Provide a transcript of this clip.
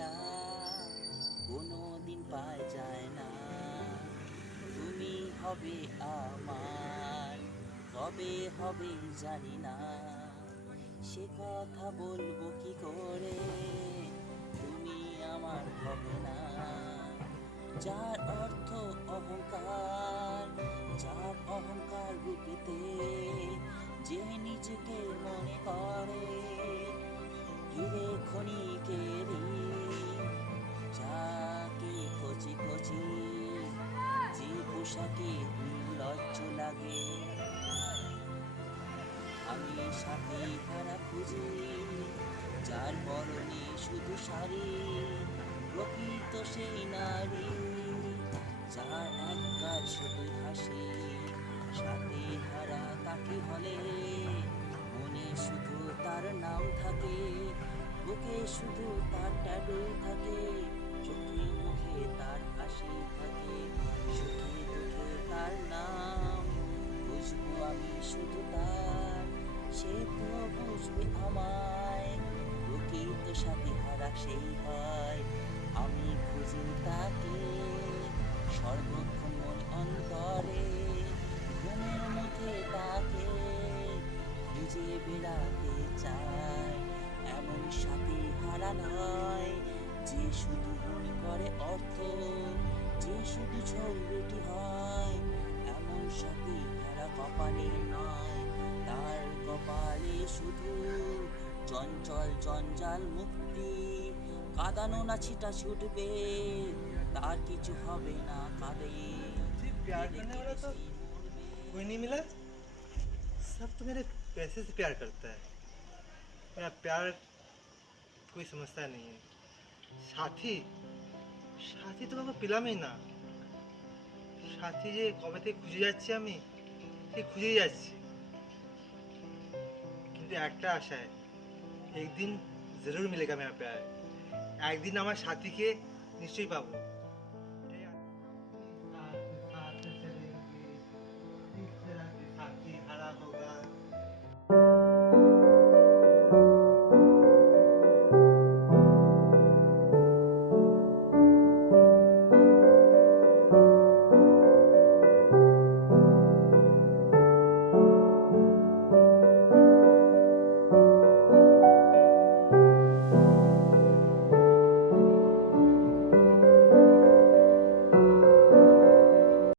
না, কোনো দিন পায় যায় না। তুমি হবে আমার, কবে হবে জানি না, সে কথা বলবো কি করে, তুমি আমার হবে না। যার অর্থ অহংকার, যার অহংকার রূপেতে, যে নিজেকে মনে করে হিরে ক্ষণিকেরই, যাকে কচি কচি যে পোশাকে নির্লজ্জ লাগে, আমি সাথে হারা খুঁজি, যার পরনে শুধু শাড়ি, প্রকৃত সেই নারী, যার একবার শুধু হাসি, সাথে হারা তাকে হলে মনে শুধু তার নাম থাকে, বুকে শুধু তার ট্যাটু থাকে, চোখে মুখে তার হাসি থাকে, সুখে দুঃখে তার নাম বুঝবো আমি শুধু তার, সে তো বুঝবে আমায়, প্রকৃত সাথী হারা সেই হয়। আমি খুঁজি তাকে সর্বক্ষণ মন অন্তরে, ঘুমের মধ্যে তাকে খুঁজে বেড়াতে চায়। এমন সাথী হারা নয় যে শুধু মনে করে অর্থ, যে শুধু ছবিটি হয়, এমন সাথী হারা কপালে নয়, তার কপালে শুধু চঞ্চল জঞ্জাল মুক্তি, কাঁদানো না ছিটা ছুটবে, তার কিছু হবে না কাঁদে, मुझे प्यार करने वाला तो সেই মরবে। कोई नहीं मिला। सब तो मेरे पैसे से प्यार करता है। मेरा प्यार कोई समझता नहीं है। সাথী সাথী তো কাউকে পেলামই না। সাথী যে কবে থেকে খুঁজে যাচ্ছি আমি, সে খুঁজেই যাচ্ছি, কিন্তু একটা আশায়, एक दिन जरूर मिलेगा मेरा प्यार। एक दिन আমার সাথীকে নিশ্চয়ই পাবো।